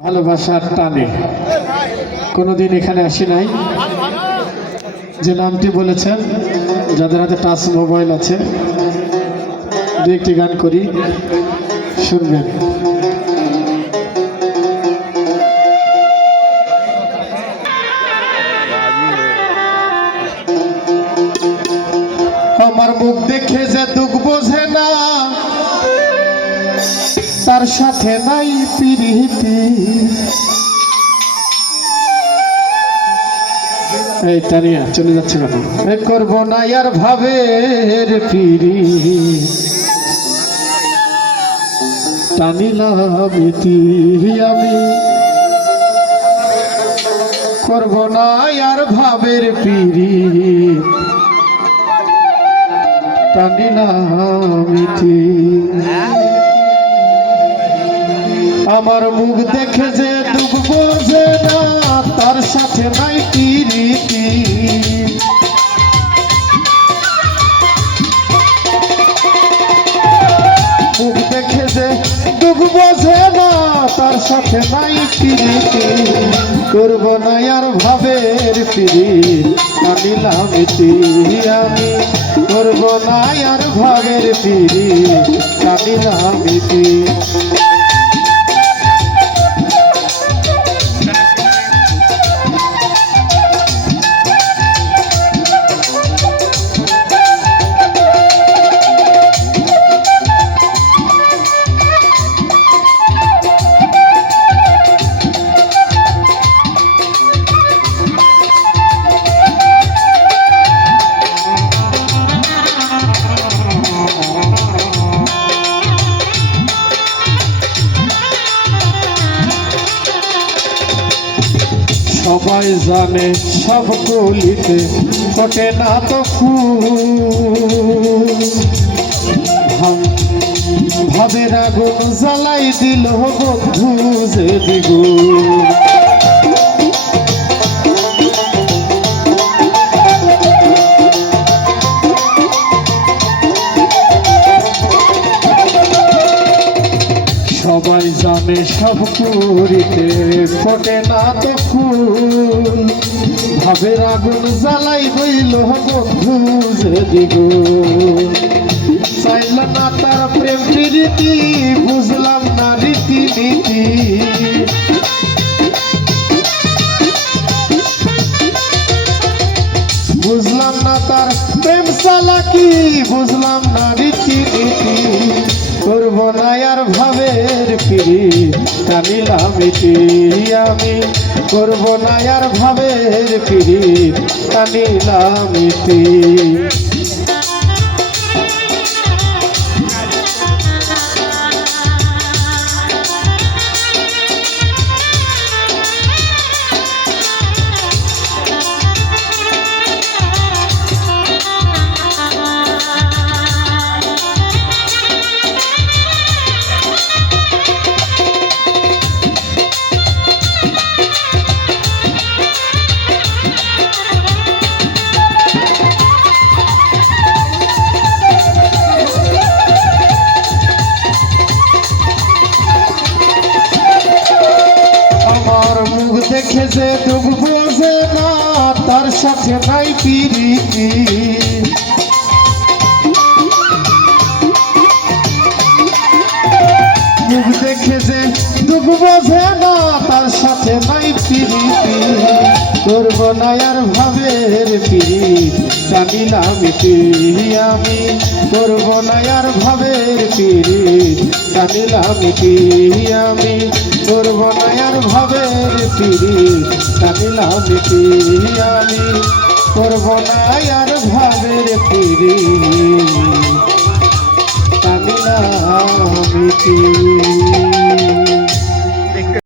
ভালোবাসার টানে কোনোদিন এখানে আসি নাই। যে নামটি বলেছেন, যাদের হাতে টাচ মোবাইল আছে, দু একটি গান করি, শুনবেন। আমার মুখ দেখে যে দুঃখ বোঝে না, তার সাথে নাই প্রীতি। এই টানিয়া চলে যাচ্ছে কেন? করবো না আর ভাবের পিরি, টানিলাম ইতি আমি। করবো না আর ভাবের পিরি, টানিলাম ইতি। আমার মুখ দেখে যে দুঃখ বোঝে না, তার সাথে নাই প্রীতি। মুখ দেখে যে দুঃখ বোঝে না, তার সাথে নাই প্রীতি। করব না আর ভাবের পিরি, টানিলাম ইতি আমি। করব না আর ভাবের পিরি, টানিলাম ইতি। সবাই জানে সব কলিতে ফোটে না তো ফুল। ভাবের আগুন জ্বালাই দিল বন্ধু যে দ্বিগুণ। সবাই জানে সব করিতে ফোটে না তো ফুল। ভাবের আগুন জ্বালাই হইল বন্ধু যে দ্বিগুণ। চাইল না তার প্রেম প্রীতি, বুঝলাম না রীতি নীতি। বুঝলাম না তার প্রেম চালাকি, বুঝলাম না রীতি নীতি। করব না আর ভাবের পিরি, টানিলাম ইতি আমি। করব না আর ভাবের পিরি, টানিলাম ইতি। দেখে যে দুঃখ বোঝে না, তার সাথে নাই প্রীতি। মুখ দেখে যে দুঃখ বোঝে না, তার সাথে নাই প্রীতি। করব না আর ভাবের পিরি, টানিলাম ইতি আমি। করব না আর ভাবের পিরি, টানিলাম ইতি আমি। করব না আর ভাবের পিরি, টানিলাম ইতি আমি। করব না আর ভাবের পিরি, টানিলাম ইতি।